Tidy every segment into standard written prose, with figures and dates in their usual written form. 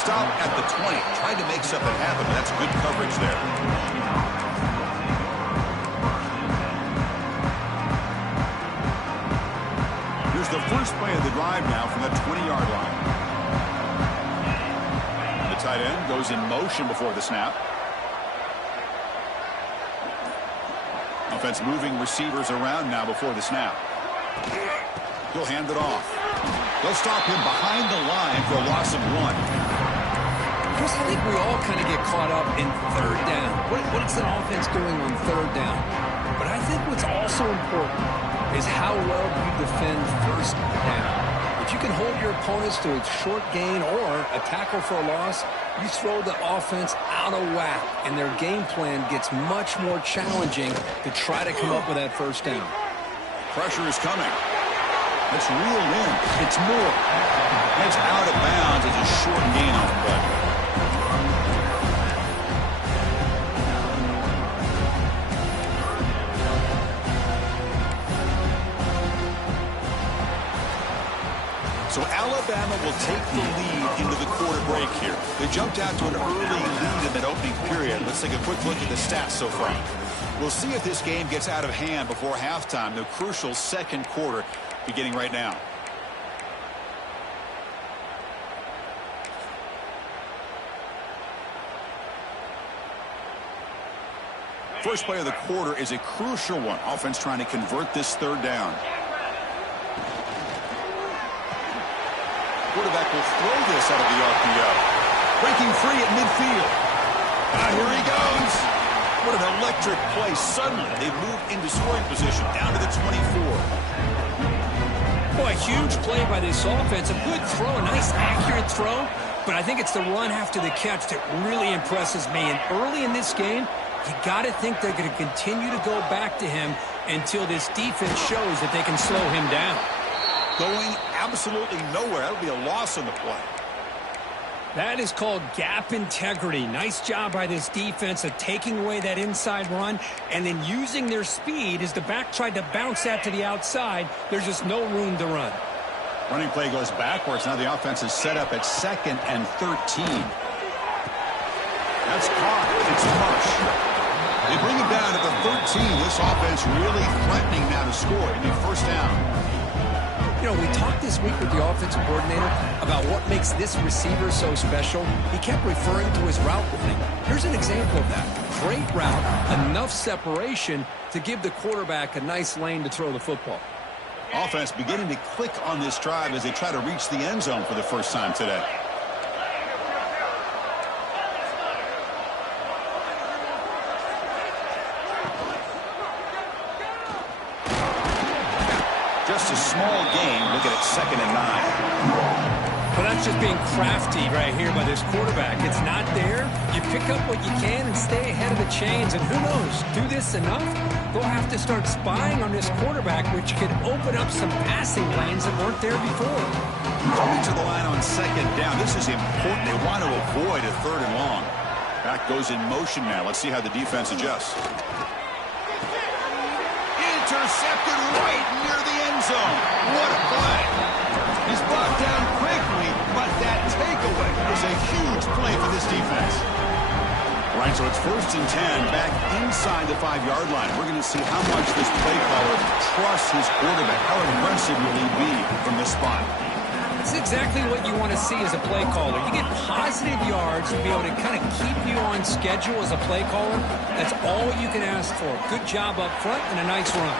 stop at the 20. Tried to make something happen, but that's good coverage there. Here's the first play of the drive now from the 20-yard line. The tight end goes in motion before the snap. Offense moving receivers around now before the snap. He'll hand it off. They'll stop him behind the line for a loss of 1. Chris, I think we all kind of get caught up in third down. What is an offense doing on third down? But I think what's also important is how well you defend first down. If you can hold your opponents to a short gain or a tackle for a loss, you throw the offense out of whack, and their game plan gets much more challenging to try to come up with that first down. Pressure is coming. It's reeled in. It's more. It's out of bounds. It's a short gain on the play. So Alabama will take the lead into the quarter break here. They jumped out to an early lead in that opening period. Let's take a quick look at the stats so far. We'll see if this game gets out of hand before halftime. The crucial second quarter beginning right now. First play of the quarter is a crucial one. Offense trying to convert this third down. Quarterback will throw this out of the RPO. Breaking free at midfield. Here he goes. What an electric play. Suddenly, they move into scoring position down to the 24. Boy, a huge play by this offense. A good throw, a nice accurate throw. But I think it's the run after the catch that really impresses me. And early in this game, you got to think they're going to continue to go back to him until this defense shows that they can slow him down. Going absolutely nowhere. That'll be a loss on the play. That is called gap integrity. Nice job by this defense of taking away that inside run and then using their speed as the back tried to bounce that to the outside. There's just no room to run. Running play goes backwards. Now the offense is set up at 2nd and 13. That's caught. It's Marsh. They bring him down at the 13. This offense really threatening now to score. It'll be first down. You know, we talked this week with the offensive coordinator about what makes this receiver so special. He kept referring to his route running. Here's an example of that. Great route, enough separation to give the quarterback a nice lane to throw the football. Offense beginning to click on this drive as they try to reach the end zone for the first time today. Just a small gain. Looking at 2nd and 9. But that's just being crafty right here by this quarterback. It's not there. You pick up what you can and stay ahead of the chains. And who knows, do this enough, they'll have to start spying on this quarterback, which could open up some passing lanes that weren't there before. Coming to the line on 2nd down. This is important. They want to avoid a 3rd and long. Back goes in motion now. Let's see how the defense adjusts. Intercepted right near the end zone. What a play. He's brought down quickly, but that takeaway is a huge play for this defense. All right, so it's 1st and 10 back inside the 5-yard line. We're going to see how much this play caller trusts his quarterback. How aggressive will he be from this spot? That's exactly what you want to see as a play caller. You get positive yards to be able to kind of keep you on schedule as a play caller. That's all you can ask for. Good job up front and a nice run.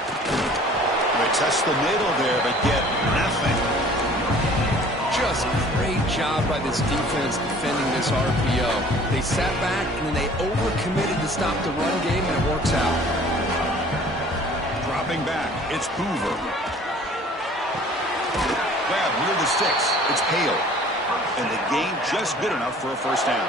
They test the middle there, but get nothing. Just great job by this defense defending this RPO. They sat back and then they overcommitted to stop the run game, and it works out. Dropping back, it's Hoover. Grab near the sticks. It's Hale. And the gain just good enough for a first down.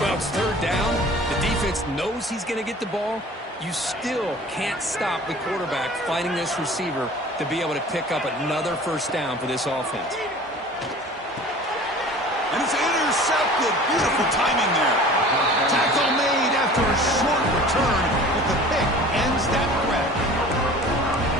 Well, it's 3rd down. The defense knows he's going to get the ball. You still can't stop the quarterback fighting this receiver to be able to pick up another first down for this offense. And it's intercepted. Beautiful timing there. Tackle made after a short return, but the pick ends that threat.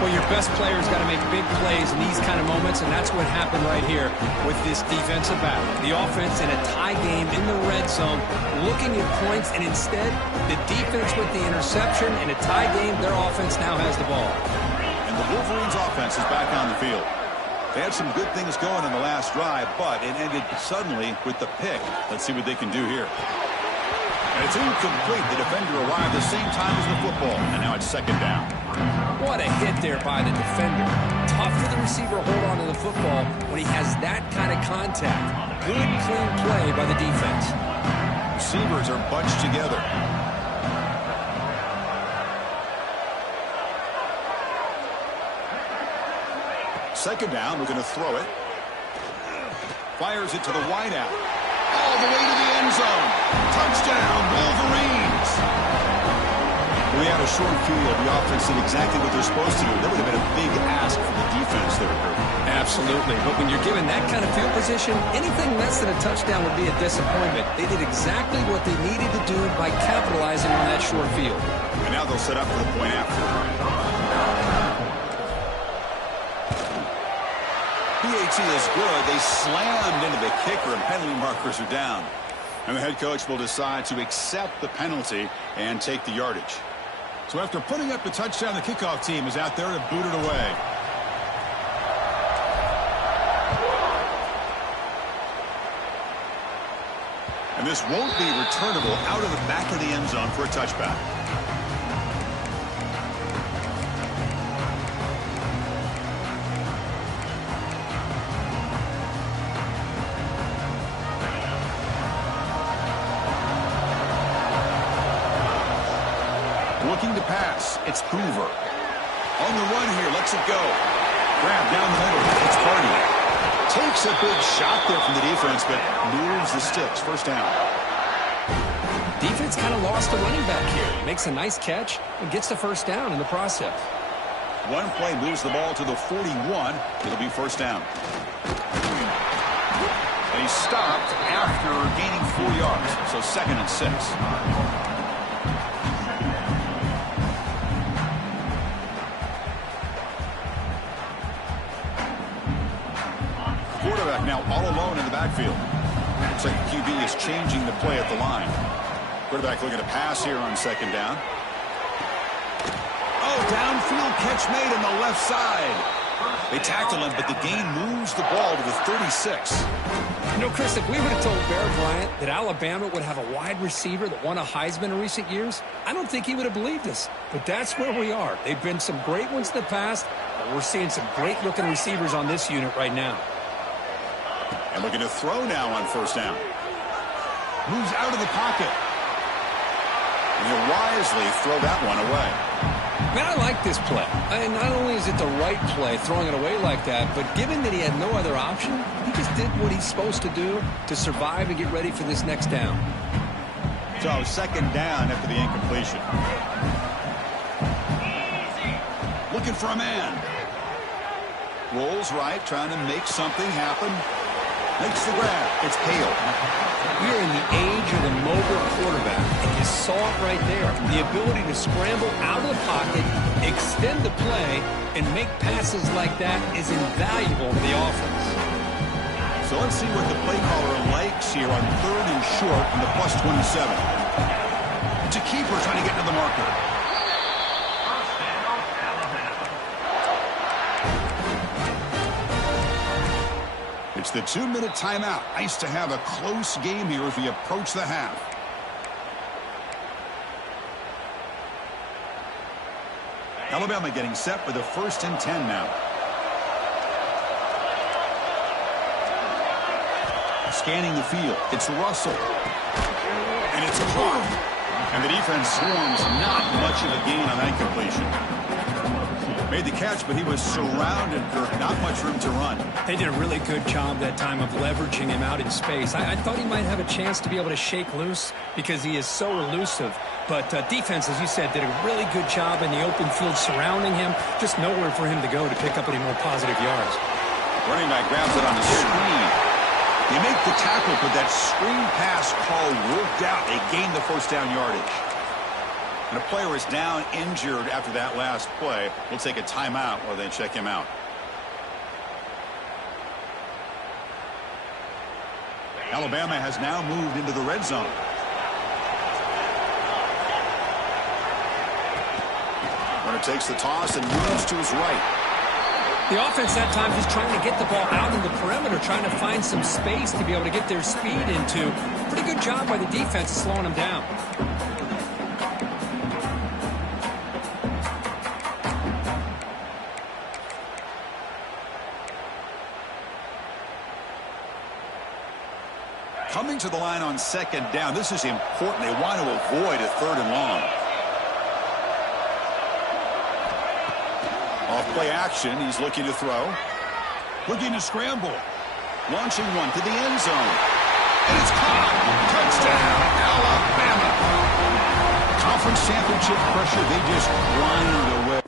Well, your best player's got to make big plays in these kind of moments, and that's what happened right here with this defensive battle. The offense in a tie game in the red zone, looking at points, and instead, the defense with the interception. In a tie game, their offense now has the ball. And the Wolverines' offense is back on the field. They had some good things going in the last drive, but it ended suddenly with the pick. Let's see what they can do here. And it's incomplete. The defender arrived the same time as the football, and now it's second down. What a hit there by the defender. Tough for the receiver to hold on to the football when he has that kind of contact. Good, clean play by the defense. Receivers are bunched together. Second down, we're going to throw it. Fires it to the wideout. All the way to the end zone. Touchdown, Wolverines. We had a short field. The offense did exactly what they're supposed to do. That would have been a big ask for the defense there, Kirk. Absolutely. But when you're given that kind of field position, anything less than a touchdown would be a disappointment. They did exactly what they needed to do by capitalizing on that short field. And now they'll set up for the point after. PAT is good. They slammed into the kicker, and penalty markers are down. And the head coach will decide to accept the penalty and take the yardage. So after putting up the touchdown, the kickoff team is out there to boot it away. And this won't be returnable out of the back of the end zone for a touchback. Looking to pass. It's Hoover. On the run here. Lets it go. Grab down the middle. It's Party. Takes a big shot there from the defense, but moves the sticks. First down. Defense kind of lost a running back here. Makes a nice catch and gets the first down in the process. One play moves the ball to the 41. It'll be first down. And he stopped after gaining 4 yards. So 2nd and 6. Quarterback now all alone in the backfield. Looks like the QB is changing the play at the line. Quarterback looking to pass here on 2nd down. Oh, downfield catch made on the left side. They tackle him, but the gain moves the ball to the 36. You know, Chris, if we would have told Bear Bryant that Alabama would have a wide receiver that won a Heisman in recent years, I don't think he would have believed us. But that's where we are. They've been some great ones in the past, but we're seeing some great-looking receivers on this unit right now. And looking to throw now on first down. Moves out of the pocket. And he'll wisely throw that one away. Man, I like this play. Not only is it the right play, throwing it away like that, but given that he had no other option, he just did what he's supposed to do to survive and get ready for this next down. So 2nd down after the incompletion. Looking for a man. Rolls right, trying to make something happen. Makes the grab. It's Hale. We are in the age of the mobile quarterback, and you saw it right there. The ability to scramble out of the pocket, extend the play, and make passes like that is invaluable to the offense. So let's see what the play caller likes here on 3rd and short in the +27. It's a keeper trying to get to the marker. It's the 2-minute timeout. Nice to have a close game here as we approach the half. Alabama getting set for the 1st and 10 now. Scanning the field. It's Russell. And it's caught. And the defense swarms. Not much of a gain on that completion. Made the catch, but he was surrounded, Kirk. Not much room to run. They did a really good job that time of leveraging him out in space. I thought he might have a chance to be able to shake loose because he is so elusive. But defense, as you said, did a really good job in the open field surrounding him. Just nowhere for him to go to pick up any more positive yards. Running back grabs it on the screen. They make the tackle, but that screen pass call worked out. They gained the first down yardage. When a player is down injured after that last play, we'll take a timeout while they check him out. Alabama has now moved into the red zone. Runner takes the toss and moves to his right. The offense that time is trying to get the ball out in the perimeter, trying to find some space to be able to get their speed into. Pretty good job by the defense of slowing them down. Coming to the line on second down. This is important. They want to avoid a third and long. Off play action. He's looking to throw. Looking to scramble. Launching one to the end zone. And it's caught. Touchdown, Alabama. Conference championship pressure. They just grind away.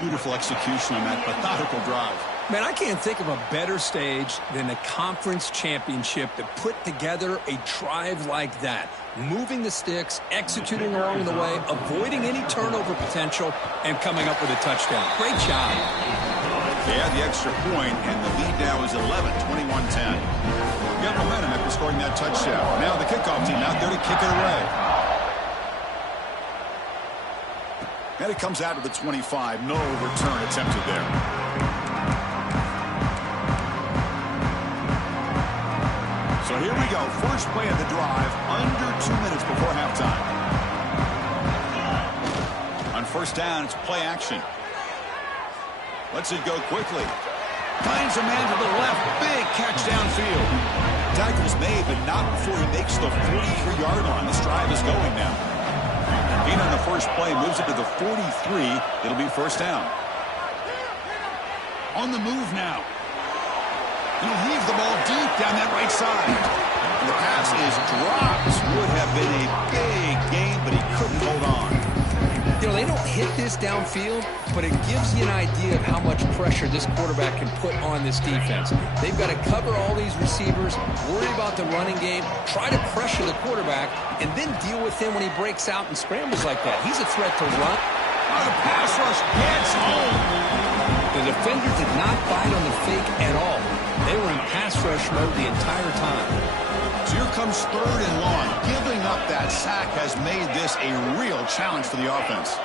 Beautiful execution on that methodical drive. Man, I can't think of a better stage than the conference championship to put together a drive like that. Moving the sticks, executing along the way, avoiding any turnover potential, and coming up with a touchdown. Great job. They had the extra point, and the lead now is 11, 21-10. Got momentum after scoring that touchdown. Now the kickoff team out there to kick it away. And it comes out of the 25. No return attempted there. So here we go. First play of the drive. Under 2 minutes before halftime. On first down, it's play action. Lets it go quickly. Finds a man to the left. Big catch downfield. Tackle's made, but not before he makes the 43-yard line. This drive is going now. Being on the first play moves it to the 43. It'll be first down. On the move now. He'll heave the ball deep down that right side. And the pass is dropped. Would have been a big game, but he couldn't hold on. You know, they don't hit this downfield, but it gives you an idea of how much pressure this quarterback can put on this defense. They've got to cover all these receivers, worry about the running game, try to pressure the quarterback, and then deal with him when he breaks out and scrambles like that. He's a threat to run. Oh, the pass rush gets home. The defender did not bite on the fake at all. They were in pass rush mode the entire time. So here comes third and long. Giving up that sack has made this a real challenge for the offense.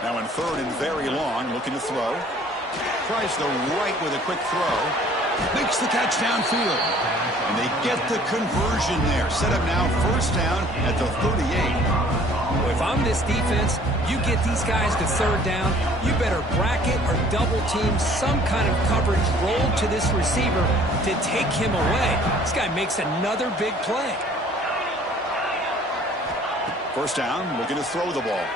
Now in third and very long, looking to throw. Tries the right with a quick throw. Makes the catch downfield. And they get the conversion there. Set up now first down at the 38. If I'm this defense, you get these guys to third down, you better bracket or double team some kind of coverage roll to this receiver to take him away. This guy makes another big play. First down, looking to throw the ball.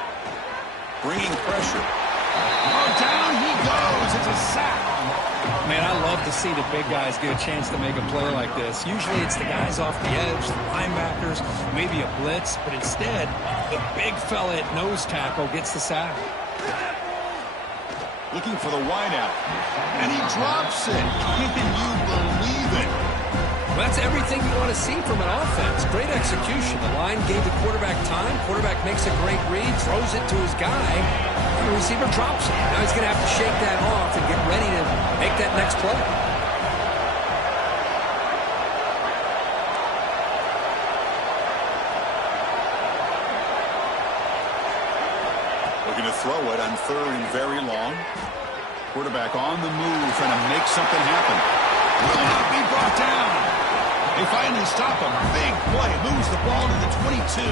Bringing pressure. Oh, down he goes. It's a sack. Man, I love to see the big guys get a chance to make a play like this. Usually it's the guys off the edge, the linebackers, maybe a blitz, but instead, the big fella at nose tackle gets the sack. Looking for the wideout. And he drops it. Can you believe it? Well, that's everything you want to see from an offense. Great execution. The line gave the quarterback time. Quarterback makes a great read, throws it to his guy. The receiver drops it. Now he's going to have to shake that off and get ready to make that next play. Looking to throw it on third and very long. Quarterback on the move, trying to make something happen. Will not be brought down. They finally stop a big play. Moves the ball to the 22.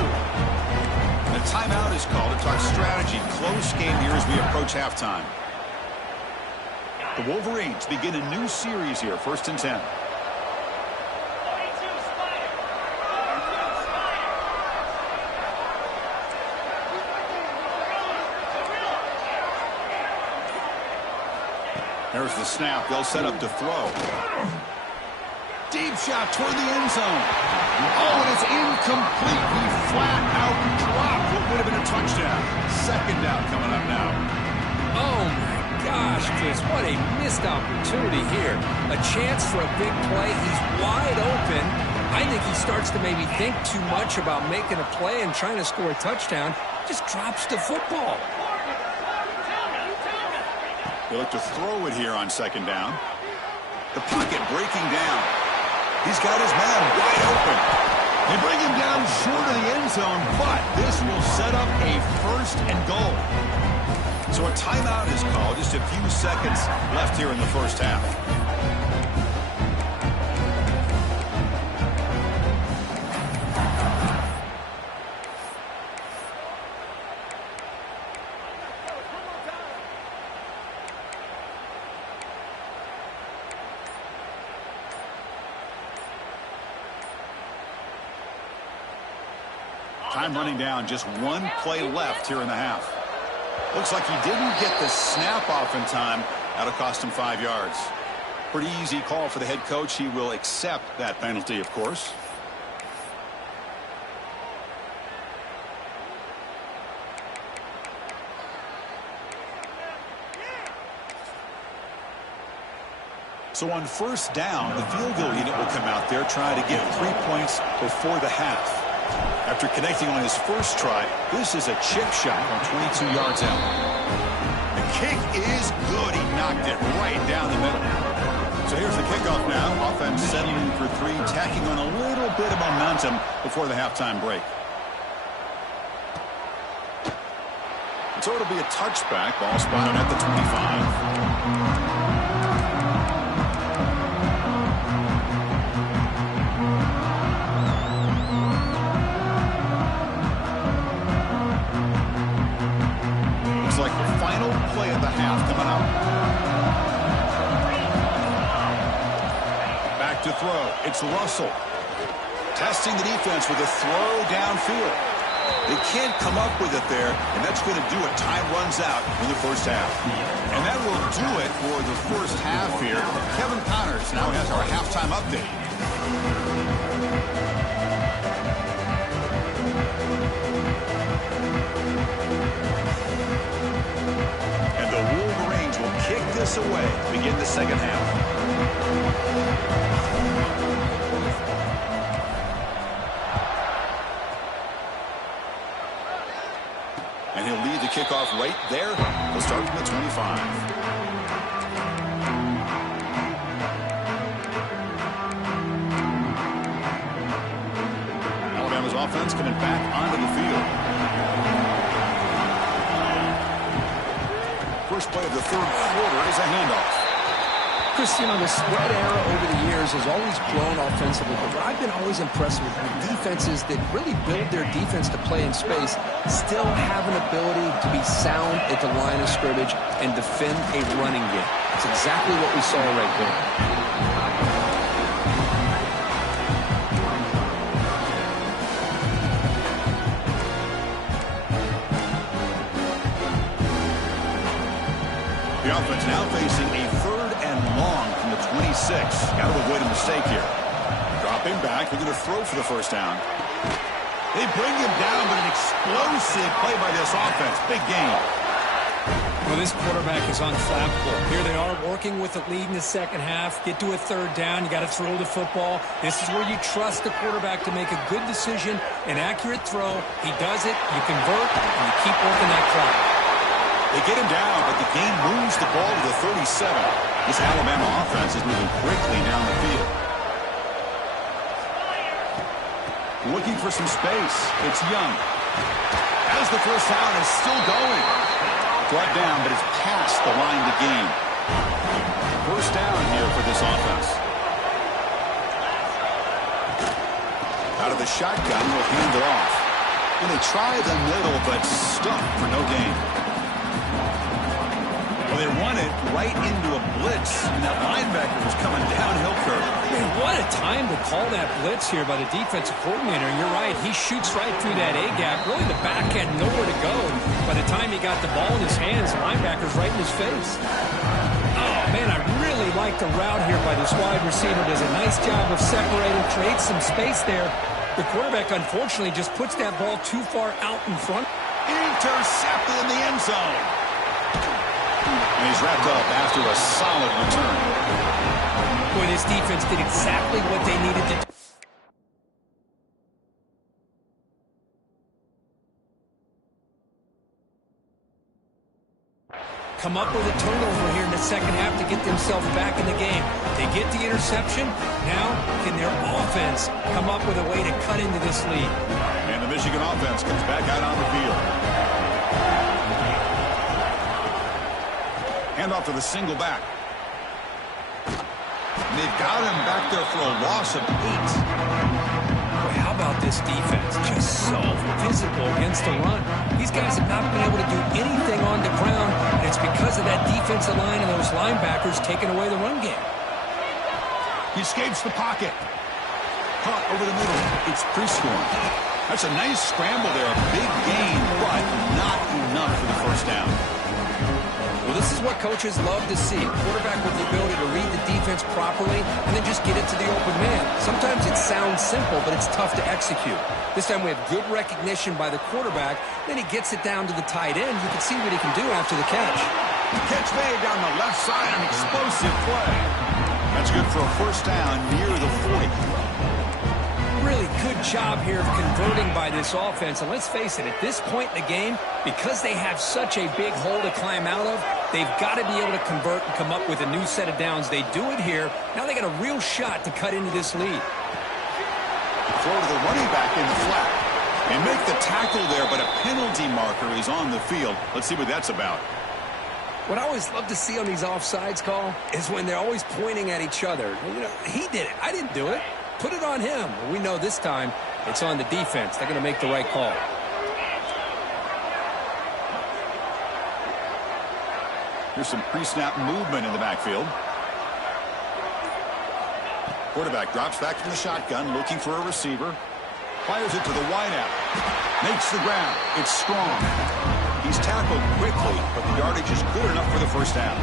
A timeout is called to talk strategy. Close game here as we approach halftime. The Wolverines begin a new series here, first and 10. There's the snap. They'll set up to throw. Deep shot toward the end zone. Oh, and it's incomplete. He flat out dropped what would have been a touchdown. Second down coming up now. Oh, my gosh, Chris, what a missed opportunity here. A chance for a big play. He's wide open. I think he starts to maybe think too much about making a play and trying to score a touchdown. Just drops the football. They look to throw it here on second down. The pocket breaking down. He's got his man wide open. They bring him down short of the end zone, but this will set up a first and goal. So a timeout is called. Just a few seconds left here in the first half. Time running down, just one play left here in the half. Looks like he didn't get the snap off in time. That'll cost him 5 yards. Pretty easy call for the head coach. He will accept that penalty, of course. So on first down, the field goal unit will come out there trying to get 3 points before the half. After connecting on his first try, this is a chip shot from 22 yards out. The kick is good. He knocked it right down the middle. So here's the kickoff now. Offense settling for 3, tacking on a little bit of momentum before the halftime break. So it'll be a touchback. Ball spotted at the 25. Play of the half coming up. Back to throw. It's Russell. Testing the defense with a throw downfield. They can't come up with it there, and that's going to do it. Time runs out in the first half. And that will do it for the first half here. Kevin Connors now has our halftime update. Kick this away to begin the second half. And he'll lead the kickoff right there. We'll start from the 25. Alabama's offense coming back onto the field. First play of the third quarter is a handoff. Chris, you know, the spread era over the years has always grown offensively, but what I've been always impressed with defenses that really build their defense to play in space still have an ability to be sound at the line of scrimmage and defend a running game. That's exactly what we saw right there. The offense now facing a third and long from the 26. Got to avoid a mistake here. Dropping back. They're going to throw for the first down. They bring him down, but an explosive play by this offense. Big game. Well, this quarterback is unflappable. Here they are working with the lead in the second half. Get to a third down. You got to throw the football. This is where you trust the quarterback to make a good decision, an accurate throw. He does it. You convert, and you keep working that clock. They get him down, but the game moves the ball to the 37. This Alabama offense is moving quickly down the field. Looking for some space. It's Young. As the first down is still going. Brought down, but it's past the line to gain. First down here for this offense. Out of the shotgun, will hand it off. And they try the middle, but stuck for no gain. Well, they run it right into a blitz, and that linebacker was coming downhill curve. Man, what a time to call that blitz here by the defensive coordinator. And you're right, he shoots right through that A-gap. Really, the back had nowhere to go. By the time he got the ball in his hands, the linebacker's right in his face. Oh, man, I really like the route here by this wide receiver. Does a nice job of separating, creates some space there. The quarterback, unfortunately, just puts that ball too far out in front. Intercepted in the end zone. And he's wrapped up after a solid return. Boy, this defense did exactly what they needed to do. Come up with a turnover here in the second half to get themselves back in the game. They get the interception. Now, can their offense come up with a way to cut into this lead? And the Michigan offense comes back out on the field. Handoff to the single back. And they've got him back there for a loss of 8. Boy, how about this defense? Just so physical against the run. These guys have not been able to do anything on the ground, and it's because of that defensive line and those linebackers taking away the run game. He escapes the pocket. Caught over the middle. It's Prescorn. That's a nice scramble there. A big gain, but not enough for the first down. Well, this is what coaches love to see. A quarterback with the ability to read the defense properly and then just get it to the open man. Sometimes it sounds simple, but it's tough to execute. This time we have good recognition by the quarterback. Then he gets it down to the tight end. You can see what he can do after the catch. Catch made down the left side, an explosive play. That's good for a first down near the 40. Really good job here of converting by this offense. And let's face it, at this point in the game, because they have such a big hole to climb out of, they've got to be able to convert and come up with a new set of downs. They do it here. Now they got a real shot to cut into this lead. Throw to the running back in the flat. And make the tackle there, but a penalty marker is on the field. Let's see what that's about. What I always love to see on these offsides call is when they're always pointing at each other. You know, he did it. I didn't do it. Put it on him. Well, we know this time it's on the defense. They're going to make the right call. Here's some pre-snap movement in the backfield. Quarterback drops back from the shotgun, looking for a receiver. Fires it to the wideout. Makes the ground. It's strong. He's tackled quickly, but the yardage is good enough for the first down.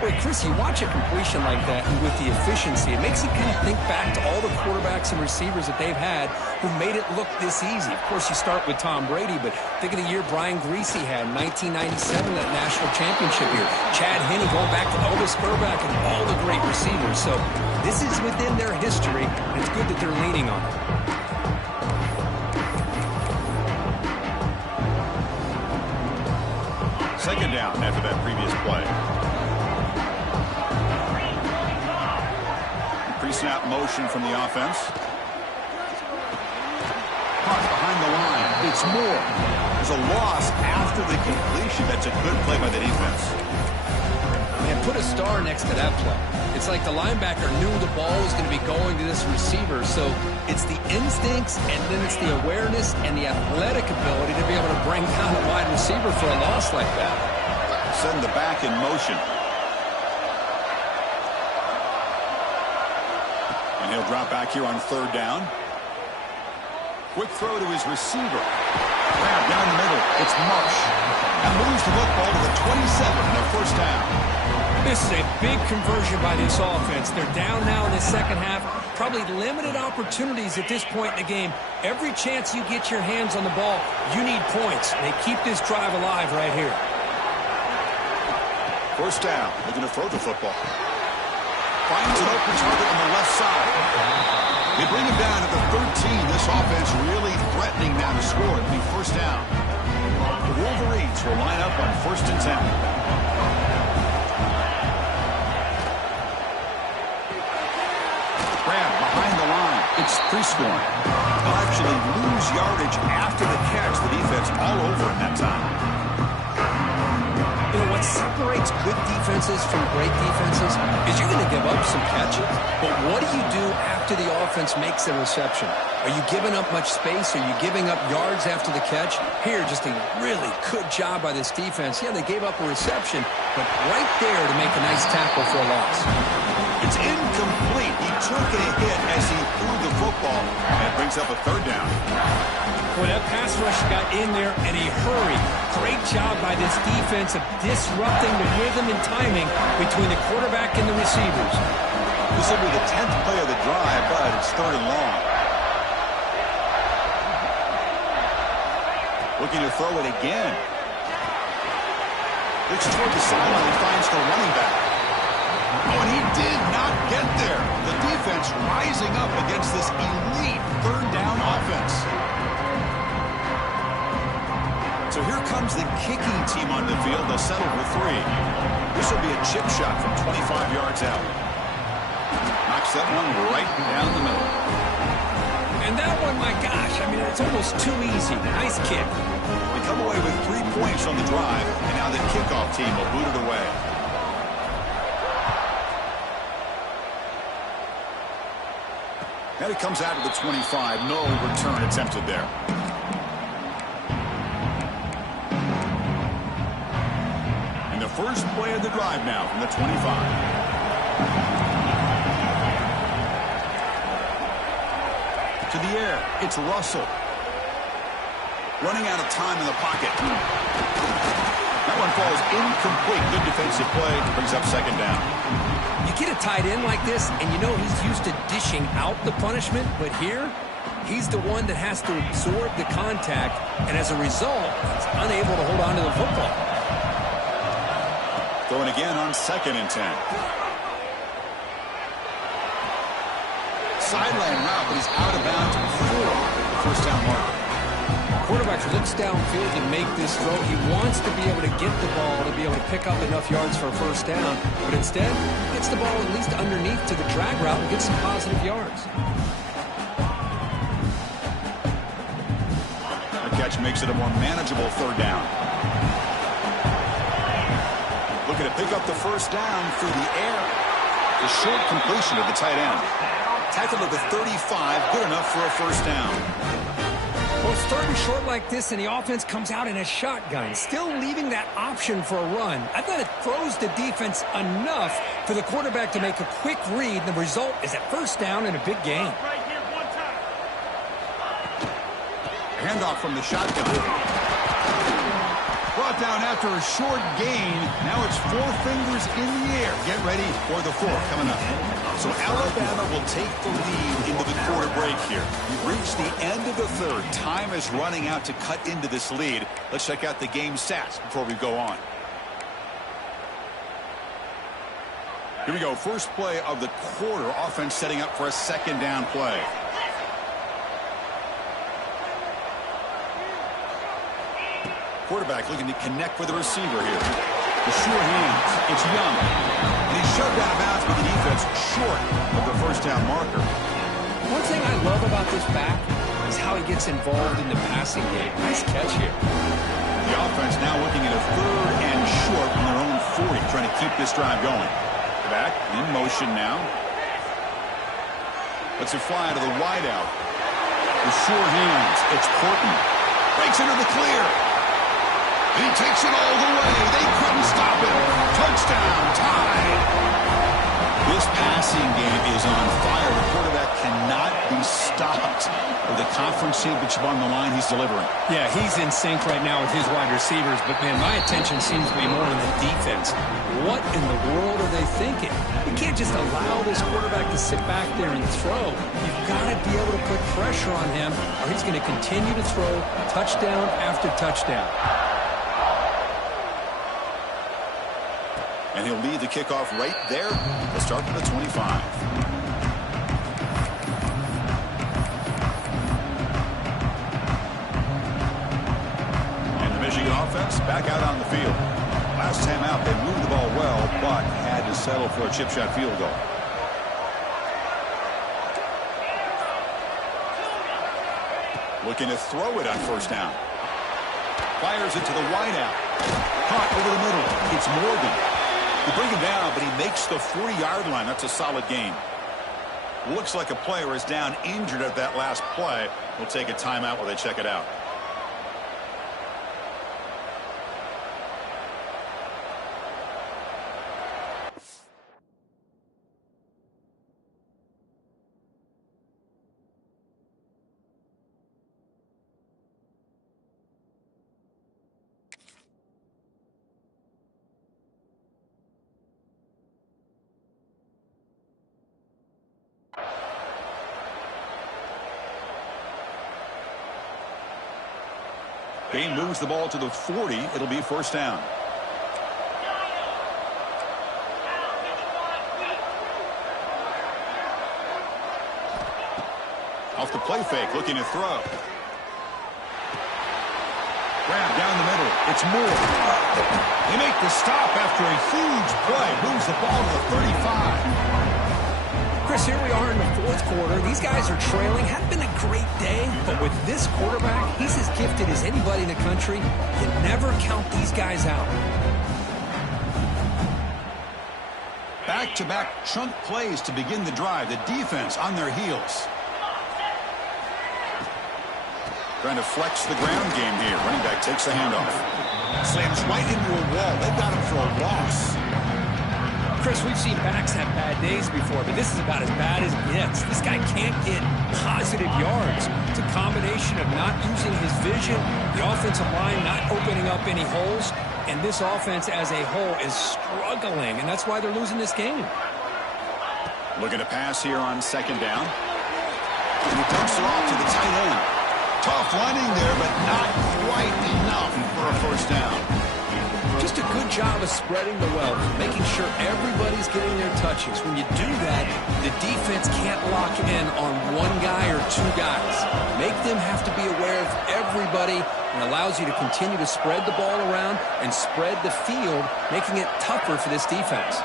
Wait, Chris, you watch a completion like that and with the efficiency, it makes you kind of think back to all the quarterbacks and receivers that they've had who made it look this easy. Of course, you start with Tom Brady, but think of the year Brian Griese had in 1997, that national championship year. Chad Henne going back to Elvis Burback and all the great receivers. So this is within their history, and it's good that they're leaning on it. Second down after that previous play. Pre-snap motion from the offense. Caught behind the line. It's Moore. There's a loss after the completion. That's a good play by the defense. Man, put a star next to that play. It's like the linebacker knew the ball was going to be going to this receiver. So it's the instincts, and then it's the awareness and the athletic ability to be able to bring down a wide receiver for a loss like that. Send the back in motion. And he'll drop back here on third down. Quick throw to his receiver. Grab down the middle. It's Marsh. And moves the football to the 27 and their first down. This is a big conversion by this offense. They're down now in the second half. Probably limited opportunities at this point in the game. Every chance you get your hands on the ball, you need points. They keep this drive alive right here. First down. Looking to throw the football. Finds an open target on the left side. They bring him down to the 13. This offense really threatening now to score. It'll be first down. The Wolverines will line up on 1st and 10. Grab behind the line. It's Prescorn. They'll actually lose yardage after the catch. The defense all over in that time. You know, what separates good defenses from great defenses is you're going to give up some catches. But what do you do after the offense makes a reception? Are you giving up much space? Are you giving up yards after the catch? Here, just a really good job by this defense. Yeah, they gave up a reception, but right there to make a nice tackle for a loss. It's incomplete. He took a hit as he threw the football. That brings up a third down. Well, that pass rush got in there in a hurry. Great job by this defense of disrupting the rhythm and timing between the quarterback and the receivers. This will be the 10th play of the drive, but it's third and long. Looking to throw it again. Looks toward the sideline and finds the running back. Oh, and he did not get there. The defense rising up against this elite third down offense. So here comes the kicking team on the field. They'll settle for 3. This will be a chip shot from 25 yards out. Knocks that one right down the middle. And that one, my gosh, I mean, it's almost too easy. Nice kick. We come away with 3 points on the drive, and now the kickoff team will boot it away. And it comes out to the 25. No return attempted there. And the first play of the drive now from the 25. To the air, it's Russell. Running out of time in the pocket. That one falls incomplete. Good defensive play. Brings up second down. You get a tight end like this, and you know he's used to dishing out the punishment, but here, he's the one that has to absorb the contact, and as a result, he's unable to hold on to the football. Throwing again on 2nd and 10. Sideline route, but he's out of bounds before the first down marker. Quarterback looks downfield to make this throw. He wants to be able to get the ball to be able to pick up enough yards for a first down, but instead, gets the ball at least underneath to the drag route and gets some positive yards. The catch makes it a more manageable third down. Looking to pick up the first down through the air. The short completion of the tight end. Tackled at the 35, good enough for a first down. Well, it's 3rd and short like this, and the offense comes out in a shotgun, still leaving that option for a run. I thought it throws the defense enough for the quarterback to make a quick read. The result is a first down in a big game. Handoff from the shotgun. Brought down after a short gain. Now it's 4 fingers in the air. Get ready for the 4th coming up. So Alabama will take the lead into the quarter break here. We've reached the end of the 3rd. Time is running out to cut into this lead. Let's check out the game stats before we go on. Here we go. First play of the quarter. Offense setting up for a second down play. Quarterback looking to connect with the receiver here. The sure hands. It's Young. And he's shoved out of bounds by the defense short of the first down marker. One thing I love about this back is how he gets involved in the passing game. Nice catch here. The offense now looking at a 3rd and short on their own 40, trying to keep this drive going. Back in motion now. Lets it fly to the wideout. The sure hands. It's Porton. Breaks into the clear. He takes it all the way. They couldn't stop him. Touchdown, tied. This passing game is on fire. The quarterback cannot be stopped. With the conference championship on the line, he's delivering. Yeah, he's in sync right now with his wide receivers, but, man, my attention seems to be more on the defense. What in the world are they thinking? You can't just allow this quarterback to sit back there and throw. You've got to be able to put pressure on him, or he's going to continue to throw touchdown after touchdown. And he'll lead the kickoff right there. Let's start from the 25. And the Michigan offense back out on the field. Last time out, they moved the ball well, but had to settle for a chip shot field goal. Looking to throw it on first down. Fires it to the wideout. Caught over the middle. It's Morgan. They bring him down, but he makes the 40-yard line. That's a solid gain. Looks like a player is down injured at that last play. We'll take a timeout while they check it out. Bain moves the ball to the 40. It'll be first down. off the play fake, looking to throw. Grab down the middle. It's Moore. They make the stop after a huge play. Moves the ball to the 35. Chris, here we are in the fourth quarter. These guys are trailing. Hadn't been a great day, but with this quarterback, he's as gifted as anybody in the country. You never count these guys out. Back-to-back chunk plays to begin the drive. The defense on their heels. Trying to flex the ground game here. Running back takes the handoff. Slams right into a wall. They got him for a loss. Chris, we've seen backs have bad days before, but this is about as bad as it gets. This guy can't get positive yards. It's a combination of not using his vision, the offensive line not opening up any holes, and this offense as a whole is struggling, and that's why they're losing this game. Looking to pass here on second down. And he dumps it off to the tight end. Tough running there, but not quite enough for a first down. Just a good job of spreading the wealth, making sure everybody's getting their touches. When you do that, the defense can't lock in on one guy or two guys. Make them have to be aware of everybody, and allows you to continue to spread the ball around and spread the field, making it tougher for this defense.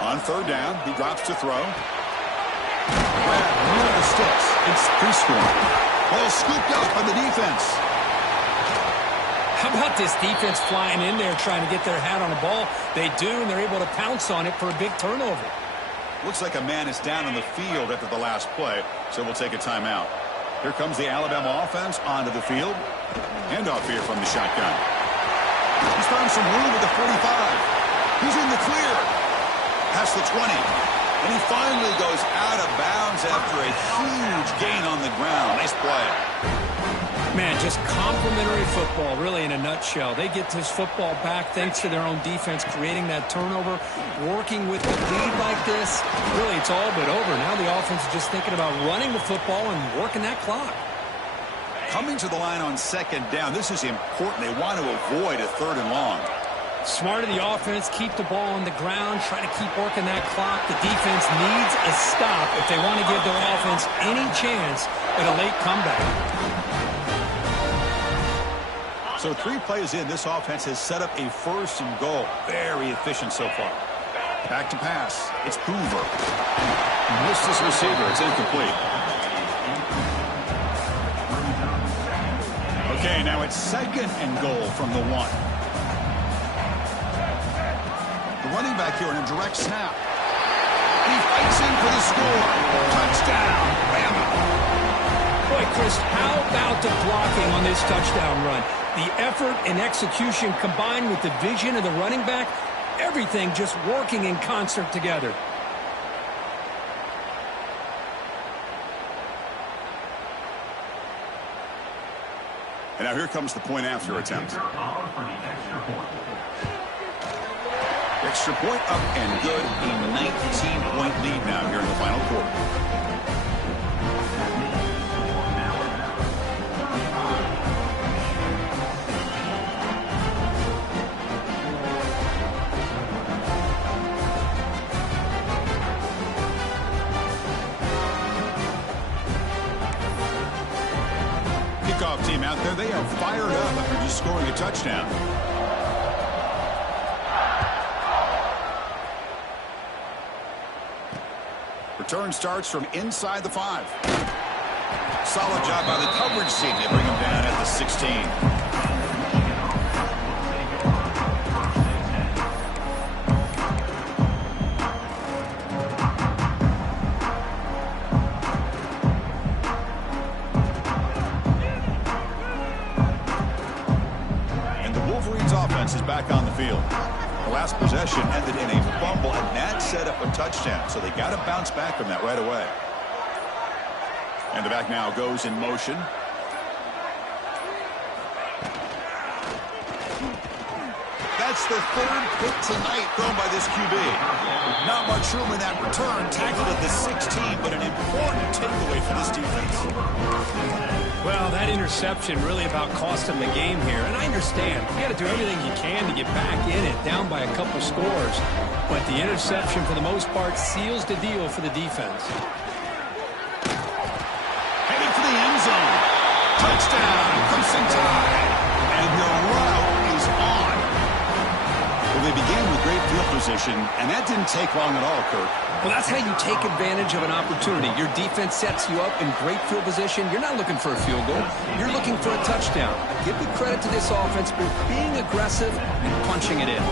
On third down, he drops to throw. Grab near the sticks. It's three-score. Ball scooped up by the defense. How about this defense flying in there trying to get their hat on the ball? They do, and they're able to pounce on it for a big turnover. Looks like a man is down on the field after the last play, so we'll take a timeout. Here comes the Alabama offense onto the field. Handoff here from the shotgun. He's found some room at the 45. He's in the clear. Past the 20. And he finally goes out of bounds after a huge gain on the ground. Nice play. Man, just complimentary football, really, in a nutshell. They get this football back thanks to their own defense, creating that turnover, working with the lead like this. Really, it's all but over. Now the offense is just thinking about running the football and working that clock. Coming to the line on second down, this is important. They want to avoid a third and long. Smart of the offense, keep the ball on the ground, try to keep working that clock. The defense needs a stop if they want to give their offense any chance at a late comeback. So 3 plays in, this offense has set up a first and goal. Very efficient so far. Back to pass. It's Hoover. Missed his receiver. It's incomplete. Okay, now it's second and goal from the 1. The running back here in a direct snap. And he fights in for the score. Touchdown, Bama. Boy, Chris, how about the blocking on this touchdown run? The effort and execution combined with the vision of the running back, everything just working in concert together. And now here comes the point after attempt. Extra point up and good. A 19-point lead now here in the final quarter. Kickoff team out there, they are fired up after just scoring a touchdown. Return starts from inside the 5. Solid job by the coverage team. They bring him down at the 16. Is back on the field. The last possession ended in a fumble, and that set up a touchdown. So they got to bounce back from that right away. And the back now goes in motion. That's the third pick tonight thrown by this QB. Not much room in that return. Tackled at the 16, but an important takeaway for this defense. Well, that interception really about cost them the game here. And I understand. You got to do everything you can to get back in it, down by a couple scores. But the interception, for the most part, seals the deal for the defense. position, and that didn't take long at all, Kirk. Well, that's how you take advantage of an opportunity. Your defense sets you up in great field position. You're not looking for a field goal. You're looking for a touchdown. I give the credit to this offense for being aggressive and punching it in.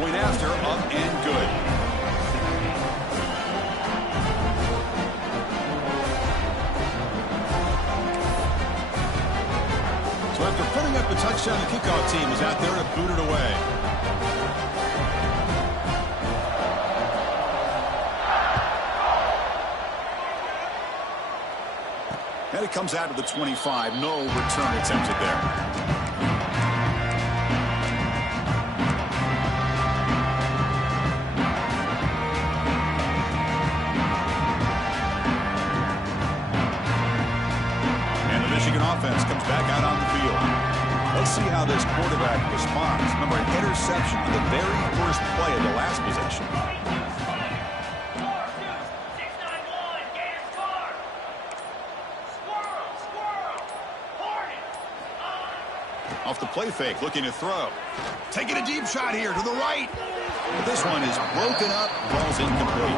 Point after, up and good. So after putting up a touchdown, the kickoff team is out there to boot it away. And it comes out to the 25. No return attempted there. And the Michigan offense comes back out on the field. Let's see how this quarterback responds. Remember, an interception on the very first play of the last possession. Off the play fake, looking to throw. Taking a deep shot here to the right. But this one is broken up, ball's incomplete.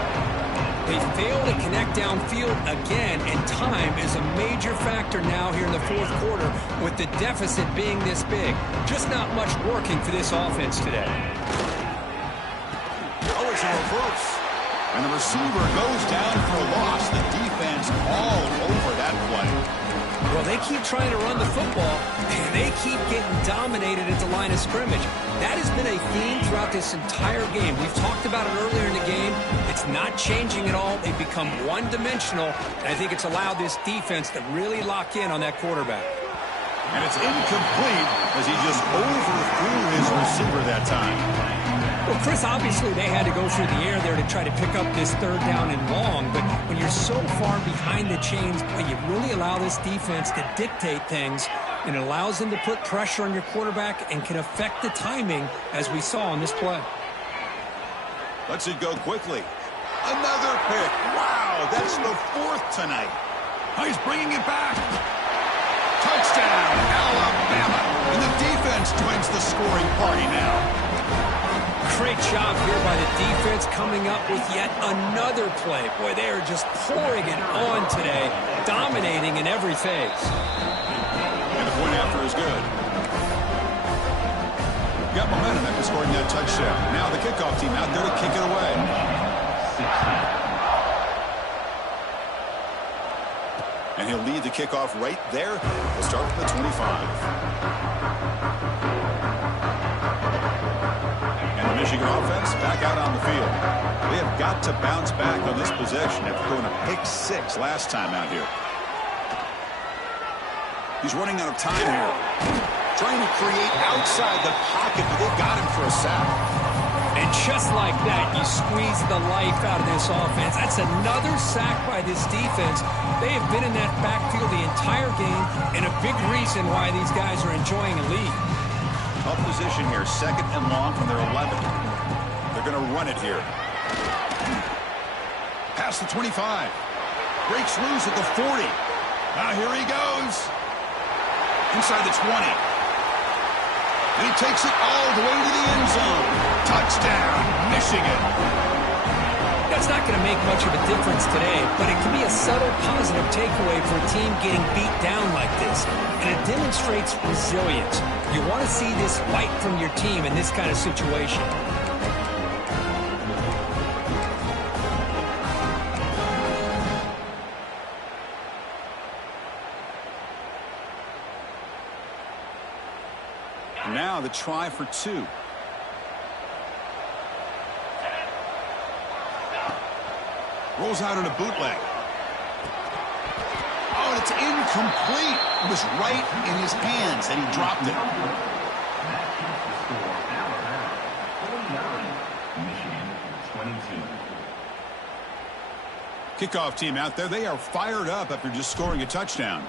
They fail to connect downfield again, and time is a major factor now here in the fourth quarter with the deficit being this big. Just not much working for this offense today. Oh, it's a reverse. And the receiver goes down for a loss. The defense all over that play. Well, they keep trying to run the football, and they keep getting dominated at the line of scrimmage. That has been a theme throughout this entire game. We've talked about it earlier in the game. It's not changing at all. They've become one-dimensional, and I think it's allowed this defense to really lock in on that quarterback. And it's incomplete as he just overthrew his receiver that time. Well, Chris, obviously they had to go through the air there to try to pick up this third down and long, but when you're so far behind the chains, you really allow this defense to dictate things, and it allows them to put pressure on your quarterback and can affect the timing, as we saw on this play. Lets it go quickly. Another pick. Wow, that's the fourth tonight. Oh, he's bringing it back. Touchdown, Alabama. And the defense joins the scoring party now. Great job here by the defense coming up with yet another play. Boy, they are just pouring it on today, dominating in every phase. And the point after is good. Got momentum after scoring that touchdown. Now the kickoff team out there to kick it away. And he'll lead the kickoff right there. We'll start from the 25. Michigan offense back out on the field. They have got to bounce back on this possession after going a pick six last time out here. He's running out of time here. Trying to create outside the pocket, but they got him for a sack. And just like that, you squeeze the life out of this offense. That's another sack by this defense. They have been in that backfield the entire game, and a big reason why these guys are enjoying a lead. Tough position here, second and long from their 11. They're going to run it here. Past the 25. Breaks loose at the 40. Now here he goes. Inside the 20. And he takes it all the way to the end zone. Touchdown, Michigan. That's not going to make much of a difference today, but it can be a subtle positive takeaway for a team getting beat down like this. And it demonstrates resilience. You want to see this fight from your team in this kind of situation. Now the try for two. Rolls out on a bootleg. Oh, and it's incomplete. It was right in his hands, and he dropped it. Kickoff team out there. They are fired up after just scoring a touchdown.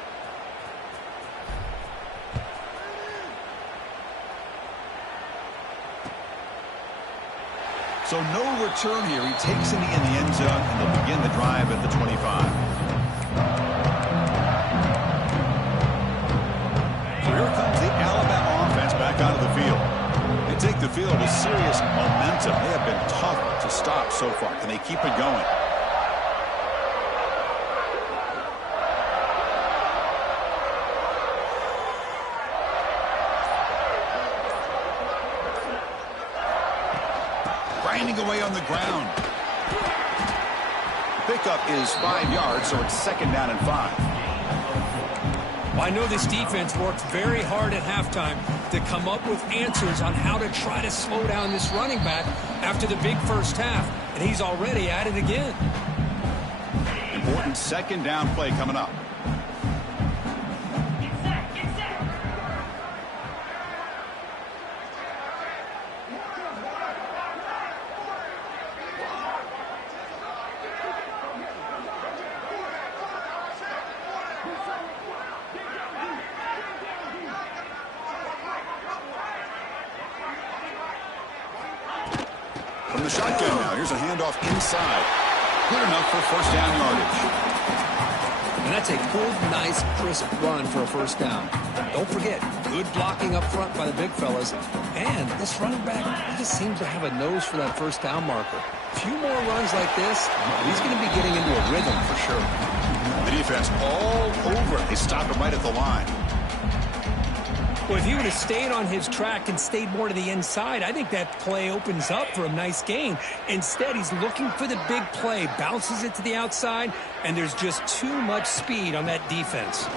So no return here. He takes it in the end zone, and they'll begin the drive at the 25. So here comes the Alabama offense back onto the field. They to take the field with serious momentum. They have been tough to stop so far. Can they keep it going? Grinding away on the ground. Pickup is 5 yards, so it's 2nd down and 5. Well, I know this defense worked very hard at halftime to come up with answers on how to try to slow down this running back after the big first half, and he's already at it again. Important 2nd down play coming up. From the shotgun now, here's a handoff inside. Good enough for 1st down yardage. And that's a good, nice, crisp run for a 1st down. Don't forget, good blocking up front by the big fellas. And this running back, he just seems to have a nose for that 1st down marker. A few more runs like this, he's going to be getting into a rhythm for sure. The defense all over it. They stop him right at the line. Well, if he would have stayed on his track and stayed more to the inside, I think that play opens up for a nice gain. Instead, he's looking for the big play, bounces it to the outside, and there's just too much speed on that defense.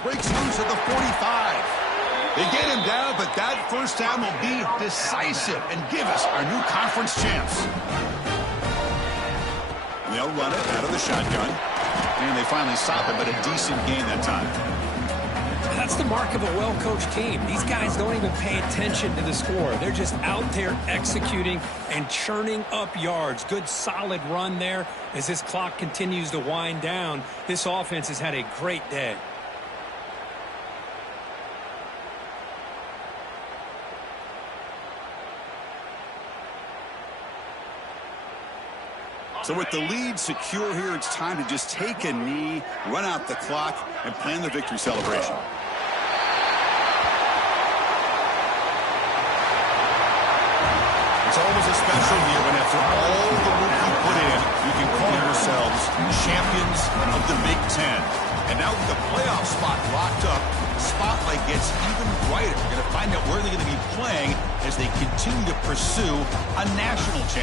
Breaks loose at the 45. They get him down, but that 1st down will be decisive and give us our new conference champs. They'll run it out of the shotgun, and they finally stop it, but a decent gain that time. That's the mark of a well-coached team. These guys don't even pay attention to the score. They're just out there executing and churning up yards. Good, solid run there. As this clock continues to wind down, this offense has had a great day. So with the lead secure here, it's time to just take a knee, run out the clock, and plan the victory celebration. It's always a special year when after all the work you put in, you can call yourselves champions of the Big Ten. And now with the playoff spot locked up, the spotlight gets even brighter. We're going to find out where they're going to be playing as they continue to pursue a national championship.